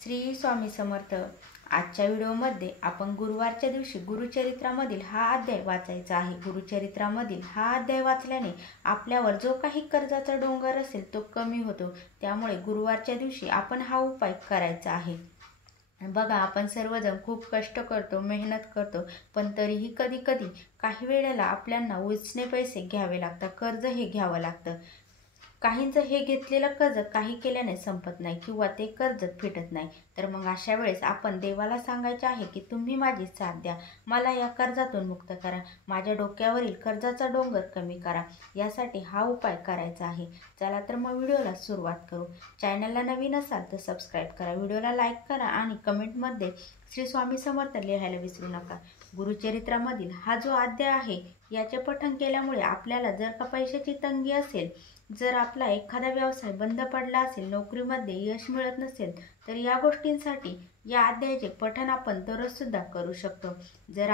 श्री स्वामी समर्थ। आजच्या व्हिडिओमध्ये आपण गुरुवारच्या दिवशी गुरुचरित्रामधील हा अध्याय वाचायचा आहे। गुरुचरित्रामधील हा अध्याय वाचल्याने आपल्यावर जो काही कर्जाचा डोंगर असेल तो कमी होतो। त्यामुळे गुरुवारच्या दिवशी आपण हा उपाय करायचा आहे। बघा, आपण सर्वजण खूप कष्ट करतो, मेहनत करतो, पण तरीही कधी कधी काही वेळेला आपल्याला उसने पैसे घ्यावे लागतात, कर्ज हे घ्यावं लागतं। काहींचं हे घेतलेलं कर्ज काही केल्याने संपत नाही किंवा ते कर्ज फिटत नाही। तर मग अशा वेळेस आपण देवाला सांगायचे आहे की तुम्ही माझी साथ द्या, मला या कर्जातून मुक्त करा, माझ्या डोक्यावरील कर्जाचा डोंगर कमी करा। यासाठी हा उपाय करायचा आहे। चला तर मग व्हिडिओला सुरुवात करू। चॅनलला नवीन असाल तर सबस्क्राईब करा, व्हिडिओला लाईक करा आणि कमेंटमध्ये श्री स्वामी समर्थ लिहायला विसरू नका। गुरुचरित्रामधील हा जो अध्याय आहे याचे पठण केल्यामुळे आपल्याला जर का पैशाची तंगी असेल, जर आपला एखादा व्यवसाय बंद पडला असेल, नोकरीमध्ये यश मिळत नसेल, तर या गोष्टींसाठी या अध्यायाचे पठण आपण दररोज सुद्धा करू शकतो। जर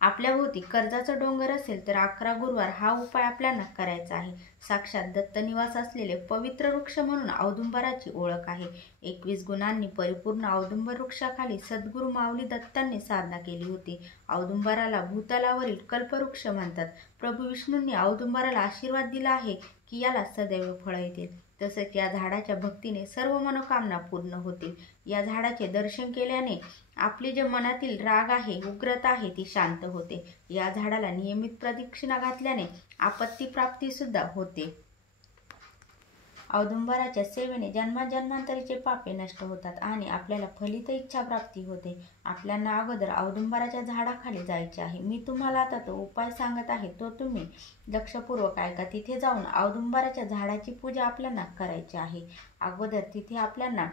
आपल्याभोवती कर्जाचा डोंगर असेल तर 11 गुरुवार हा उपाय आपल्याला करायचा आहे। साक्षात दत्त निवास असलेले पवित्र वृक्ष म्हणून औदुंबराची ओळख आहे। 21 गुणांनी परिपूर्ण औदुंबर वृक्षाखाली सद्गुरू माऊली दत्तांनी साधना केली होती। औदुंबराला भूतलावरील कल्पवृक्ष म्हणतात। प्रभू विष्णूंनी औदुंबराला आशीर्वाद दिला आहे की याला सदैव फळं येतील, तसेच या झाडाच्या भक्तीने सर्व मनोकामना पूर्ण होतील। या झाडाचे दर्शन केल्याने आपली जे मनातील राग आहे, उग्रता आहे, ती शांत होते। या झाडाला नियमित प्रदक्षिणा घातल्याने आपत्ती प्राप्ती सुद्धा होते। औदुंबराच्या सेवेने जन्मांतरीचे पापे नष्ट होतात आणि आपल्याला फलित इच्छा प्राप्ती होते। आपल्याला अगोदर औदुंबराच्या झाडाखाली जायचे आहे। मी तुम्हाला आता तो उपाय सांगत आहे, तो तुम्ही लक्षपूर्वक ऐका। तिथे जाऊन औदुंबराच्या झाडाची पूजा आपल्याला करायची आहे। अगोदर तिथे आपल्याला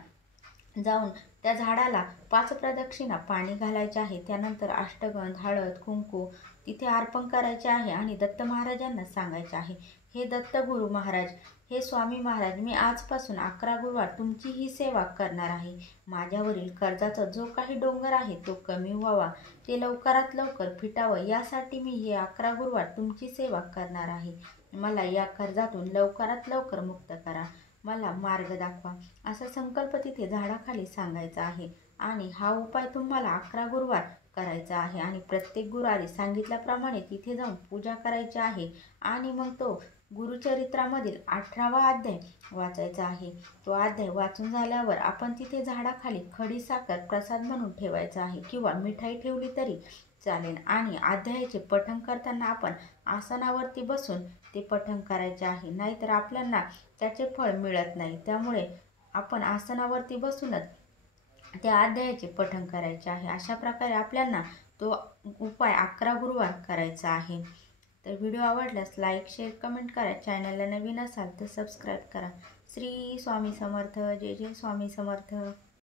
जाऊन त्या झाडाला 5 प्रदक्षिणा पाणी घालायचे आहे। त्यानंतर अष्टगंध, हळद, कुंकू तिथे अर्पण करायचे आहे आणि दत्त महाराजांना सांगायचे आहे, हे दत्त गुरु महाराज, हे स्वामी महाराज, मी आजपासून 11 गुरुवार तुमची ही सेवा करणार आहे। माझ्यावरील कर्जाचा जो काही डोंगर आहे तो कमी व्हावा, ते लवकरात लवकर फिटावं, यासाठी मी हे 11 गुरुवार तुमची सेवा करणार आहे। मला या कर्जातून लवकरात लवकर मुक्त करा, मला मार्ग दाखवा, असा संकल्प तिथे झाडाखाली सांगायचा आहे। आणि हा उपाय तुम्हाला 11 गुरुवार करायचा आहे आणि प्रत्येक गुरुवारी सांगितल्याप्रमाणे तिथे जाऊन पूजा करायची आहे। आणि मग तो गुरुचरित्रामधील 18वा अध्याय वाचायचा आहे। तो अध्याय वाचून झाल्यावर आपण तिथे झाडाखाली खडी साखर प्रसाद म्हणून ठेवायचा आहे किंवा मिठाई ठेवली तरी चालेल। आणि अध्यायाचे पठण करताना आपण आसनावरती बसून ते पठण करायचे आहे, नाहीतर आपल्याला त्याचे फळ मिळत नाही। त्यामुळे आपण आसनावरती बसूनच त्या अध्यायाचे पठण करायचे आहे। अशा प्रकारे आपल्याला तो उपाय 11 गुरुवार करायचा आहे। तर व्हिडिओ आवडल्यास लाईक, शेअर, कमेंट करा। चॅनलला नवीन असाल तर सबस्क्राईब करा। श्री स्वामी समर्थ। जय जय स्वामी समर्थ।